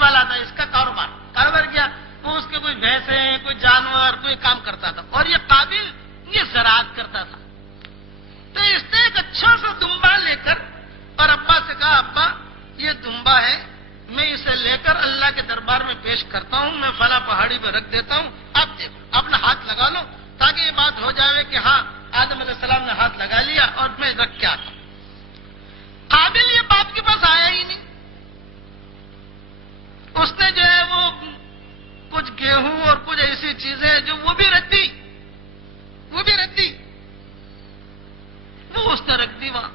والا تھا، اس کا کاروبار کیا، وہ اس کے کوئی بھینسیں، کوئی جانور، کوئی کام کرتا تھا، اور یہ قابل یہ زراعت کرتا تھا۔ تو اس نے ایک اچھا سا دمبا لے کر اور ابا سے کہا، ابا یہ دمبا ہے، میں اسے لے کر اللہ کے دربار میں پیش کرتا ہوں، میں فلاں پہاڑی پہ رکھ دیتا ہوں، آپ دیکھو، اپنا ہاتھ لگا لو تاکہ یہ بات ہو جائے کہ ہاں آدم علیہ السلام نے ہاتھ لگا لیا اور میں رکھ کے آتا ہوں۔ قابل یہ باپ کے پاس آیا ہی نہیں، اس نے جو ہے وہ کچھ گیہوں اور کچھ ایسی چیزیں جو وہ بھی رکھ دی، وہ اس نے رکھ دی وہاں۔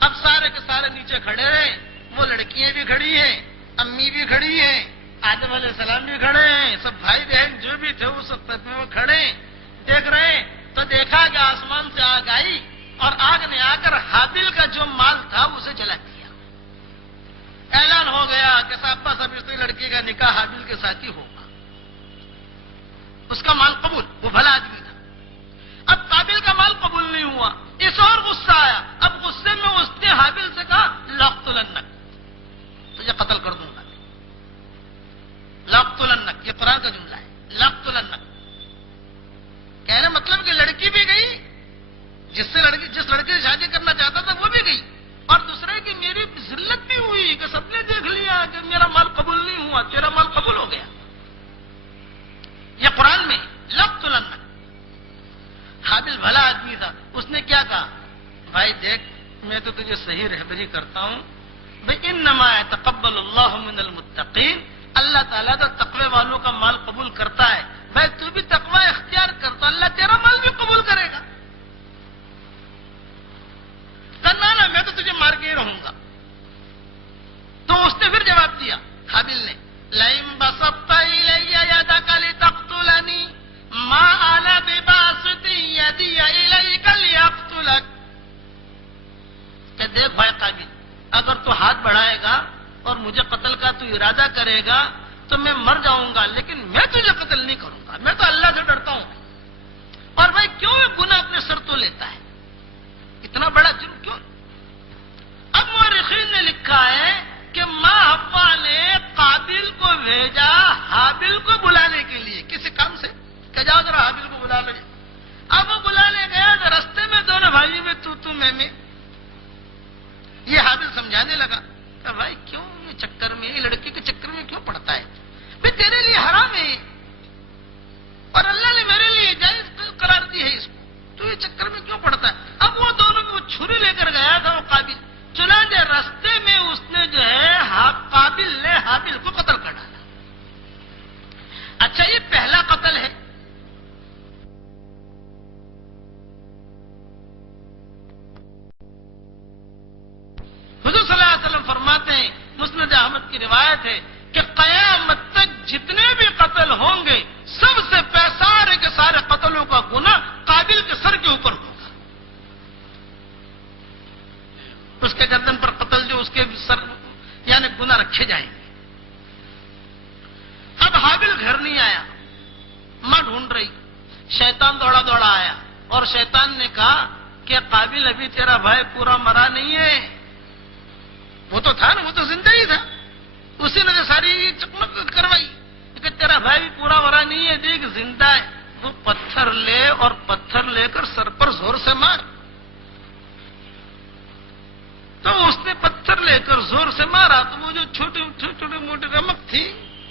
اب سارے کے سارے نیچے کھڑے رہے، وہ لڑکیاں بھی کھڑی ہیں، امی بھی کھڑی ہیں، آدم علیہ السلام بھی کھڑے ہیں، سب بھائی بہن جو بھی تھے وہ سب طرف میں وہ کھڑے ہیں، دیکھ رہے ہیں۔ تو دیکھا کہ آسمان سے آگ آئی اور آگ نے آ کر حابل کا جو مال تھا اسے جلا دیا۔ اعلان ہو گیا کہ صاحب سب اس لڑکی کا نکاح حابل کے ساتھ ہی ہوگا، اس کا مال قبول، وہ بھلا آدمی تھا۔ اب قابل کا مال قبول نہیں ہوا، اس اور غصہ آیا، اب غصے میں اس نے حابل سے کہا لاقتلنک، تجھے قتل کر دوں گا، لاقتلنک، یہ قرآن کا جملہ ہے، لاقتلنک، کہنے مطلب کہ لڑکی بھی گئی، جس لڑکے سے شادی کرنا چاہتا تھا وہ بھی گئی، اور دوسرے کی میری ذلت بھی ہوئی کہ سب نے دیکھ لیا کہ میرا مال قبول نہیں ہوا، تیرا مال قبول ہو گیا، یہ قرآن میں لاقتلنک۔ حابل بھلا آدمی تھا، اس نے کیا کہا، بھائی دیکھ میں تو تجھے صحیح رہبری کرتا ہوں، بھائی انما یتقبل اللہ من المتقین، اللہ تعالیٰ تو تقوی والوں کا مال قبول کرتا ہے، بھائی تو بھی تقوی اختیار کر تو اللہ تیرا مال بھی قبول کرے گا۔ کرنا نا، میں تو تجھے مار کے ہی رہوں گا۔ تو اس نے پھر جواب دیا حابل نے، لئن بسطت الی یدک لتقتلنی ما انا بباسط یدی الیک لیقتلک، کہ دیکھ بھائی قابل، اگر تو ہاتھ بڑھائے گا اور مجھے قتل کا تو ارادہ کرے گا تو میں مر جاؤں گا، لیکن میں تجھے قتل نہیں کروں گا، میں تو اللہ سے ڈرتا ہوں۔ اور بھائی کیوں یہ گناہ اپنے سر تو لیتا ہے، اتنا بڑا جرم کیوں؟ اب مورخین نے لکھا ہے کہ ماں حوا نے قابل کو بھیجا حابل کو بلانے کے لیے کسی کام سے، کہ جاؤ ذرا حابل کو بلا لو۔ اب وہ بلانے گیا تو رستے میں دونوں بھائیوں میں تو میں یہ حابل سمجھانے لگا کہ بھائی کیوں یہ چکر میں، یہ لڑکی کے چکر میں کیوں پڑتا ہے، بھائی تیرے لیے حرام ہے اور اللہ نے میرے لیے جائز قرار دی ہے اس کو، تو یہ چکر میں کیوں پڑتا ہے۔ اب وہ دونوں میں وہ چھری لے کر گیا تھا وہ قابل، چنانچہ رستے میں اس نے جو ہے قابل نے حابل کو قتل کر ڈالا۔ اچھا یہ پہلا قتل ہے۔ حضور صلی اللہ علیہ وسلم فرماتے ہیں، مسند احمد کی روایت ہے کہ قیامت تک جتنے بھی قتل ہوں گے سب سے سارے کے سارے قتلوں کا گناہ قابل کے سر کے اوپر ہوگا، اس کے گردن پر قتل جو اس کے سر یعنی گناہ رکھے جائیں گے۔ اب حابل گھر نہیں آیا، ماں ڈھونڈ رہی، شیطان دوڑا دوڑا آیا اور شیطان نے کہا کہ قابل ابھی تیرا بھائی پورا مرا نہیں ہے، وہ تو تھا نا، وہ تو زندہ ہی تھا، اسی نے ساری چکمک کروائی کہ تیرا بھائی بھی پورا مرا نہیں ہے، دیکھ زندہ ہے۔ وہ پتھر لے اور پتھر لے کر سر پر زور سے مار۔ تو اس نے پتھر لے کر زور سے مارا تو وہ جو چھوٹی موٹی رمک تھی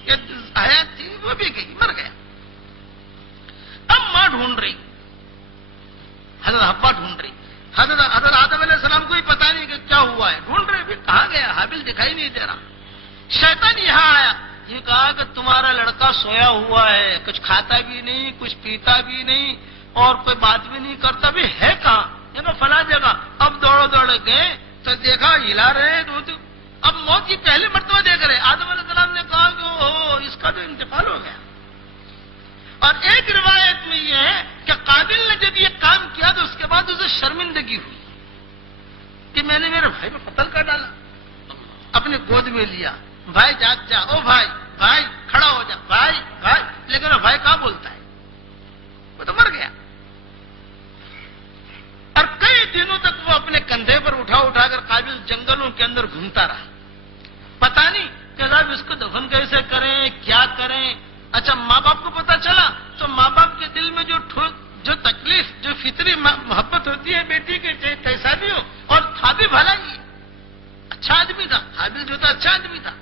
یا حیات تھی وہ بھی گئی، مر گیا۔ اب ماں ڈھونڈ رہی، حضرت حوا ڈھونڈ رہی، حضرت آدم علیہ السلام کو ہی پتا نہیں کہ کیا ہوا ہے، ڈھونڈ رہے، کہاں گیا حابل، دکھائی نہیں دے رہا۔ شیطان یہاں آیا، یہ کہا کہ تمہارا لڑکا سویا ہوا ہے، کچھ کھاتا بھی نہیں، کچھ پیتا بھی نہیں اور کوئی بات بھی نہیں کرتا، بھی ہے کہاں، یہ کہ فلاں جگہ۔ اب دوڑ گئے تو دیکھا ہلا رہے ہیں، اب موت کی پہلی مرتبہ دیکھ رہے۔ آدم علیہ السلام نے کہا کہ اس کا تو انتقال ہو گیا۔ اور ایک روایت میں یہ ہے کہ قابل نے جب یہ کام کیا تو اس کے بعد اسے شرمندگی ہوئی کہ میں نے میرے بھائی کو قتل کر ڈالا، اپنے گود میں لیا، بھائی جاگ جا، او بھائی بھائی کھڑا ہو جا، بھائی بھائی، لیکن بھائی کہاں بولتا ہے، وہ تو مر گیا۔ اور کئی دنوں تک وہ اپنے کندھے پر اٹھا کر قابل جنگلوں کے اندر گھومتا رہا، پتا نہیں کہ صاحب اس کو دفن کیسے کریں، کیا کریں؟ اچھا ماں باپ کو پتا چلا تو ماں باپ کے دل میں جو تکلیف، جو فطری محبت ہوتی ہے بیٹی کے، چاہے کیسا بھی ہو، اور تھا بھی بھلا ہی اچھا آدمی تھا، حابیل جو تھا اچھا آدمی تھا.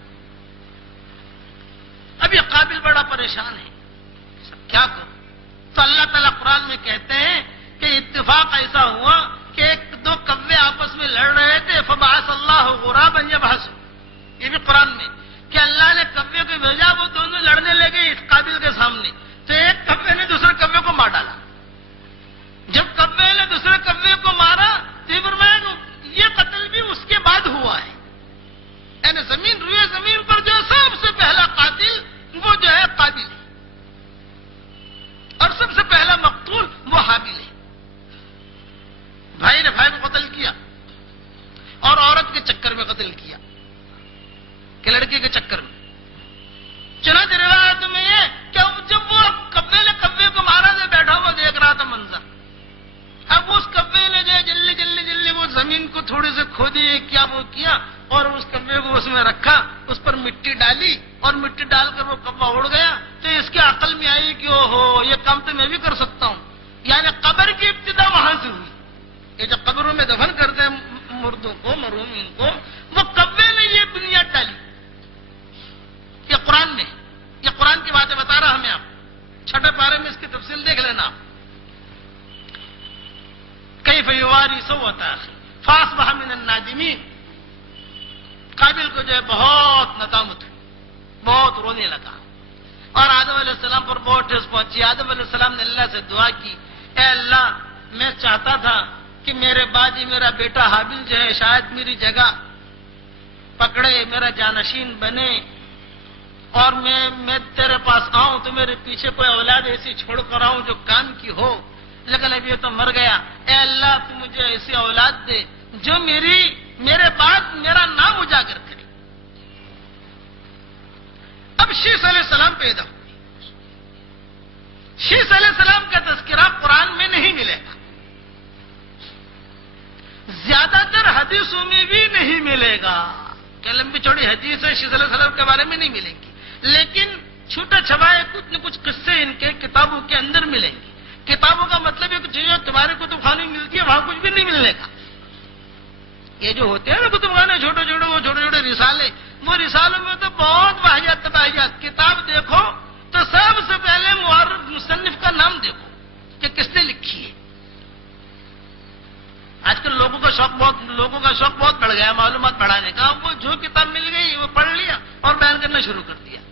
اب یہ قابل بڑا پریشان ہے، کیا کرو؟ تو اللہ تعالیٰ قرآن میں کہتے ہیں کہ اتفاق ایسا ہوا کہ ایک دو کوے آپس میں لڑ رہے تھے، فبعث اللہ غرابا یبحث، یہ بھی قرآن میں کہ اللہ نے کوے کو بھیجا، وہ دونوں لڑنے لگے اس قابل کے سامنے، تو ایک کوے نے دوسرے کوے کو مار ڈالا. جب کوے نے دوسرے کوے کو مارا تو یہ قتل بھی اس کے بعد ہوا ہے. یعنی روئے زمین پر جو سب سے پہلا قاتل وہ جو ہے قابل ہے، اور سب سے پہلا مقتول وہ حابیل ہے. بھائی نے بھائی کو قتل کیا اور عورت کے چکر میں قتل کیا، کہ لڑکی کے چکر میں. چنانچہ روایت میں یہ کہ جب وہ کوے نے کوے کو مارا سے بیٹھا ہوا دیکھ رہا تھا منظر، اب اس کوے نے جو جلدی وہ زمین کو تھوڑی سے کھودی، کیا وہ کیا، اور اس کوے کو اس میں رکھا، اس پر مٹی ڈالی، اور مٹی ڈال کر وہ کوا اڑ گیا. تو اس کے عقل میں آئی کہ اوہو یہ کام تو میں بھی کر سکتا ہوں. یعنی قبر کی ابتدا وہاں سے ہوئی. یہ جو قبروں میں دفن کرتے ہیں مردوں کو، مرحومین کو، وہ کوے نے یہ بنیاد ڈالی. یہ قرآن میں، یہ قرآن کی باتیں بتا رہا ہمیں. آپ 6 پارے میں اس کی تفصیل دیکھ لینا. کیف یواری سوءۃ اخیہ فاصبح من النادمین. قابل کو جو ہے بہت ندامت ہوئی، بہت رونے لگا، اور آدم علیہ السلام پر بہت ٹھیس پہنچی. آدم علیہ السلام نے اللہ سے دعا کی، اے اللہ میں چاہتا تھا کہ میرے بعد ہی میرا بیٹا حابیل جو ہے شاید میری جگہ پکڑے، میرا جانشین بنے، اور میں تیرے پاس آؤں تو میرے پیچھے کوئی اولاد ایسی چھوڑ کر آؤں جو کام کی ہو، لیکن ابھی تو مر گیا. اے اللہ تو مجھے ایسی اولاد دے جو میرے بعد میرا نام اجاگر کرے. اب شیس علیہ السلام پیدا ہوئے. شیس علیہ السلام کا تذکرہ قرآن میں نہیں ملے گا، زیادہ تر حدیثوں میں بھی نہیں ملے گا، کہ لمبی چوڑی حدیث ہے شیس علیہ السلام کے بارے میں نہیں ملیں گی، لیکن چھوٹا چھپائے کچھ نہ کچھ قصے ان کے کتابوں کے اندر ملیں گے. کتابوں کا مطلب ہے کہ جو تمہارے کتب خانے میں ملتی ہے وہاں کچھ بھی نہیں ملنے کا. یہ جو ہوتے ہیں نا کتب خانے چھوٹے چھوٹے رسالے، وہ رسالوں میں تو بہت واحد کتاب دیکھو تو سب سے پہلے مصنف کا نام دیکھو کہ کس نے لکھی ہے. آج کل لوگوں کا شوق بہت بڑھ گیا معلومات بڑھانے کا. وہ جو کتاب مل گئی وہ پڑھ لیا اور بیان کرنا شروع کر دیا.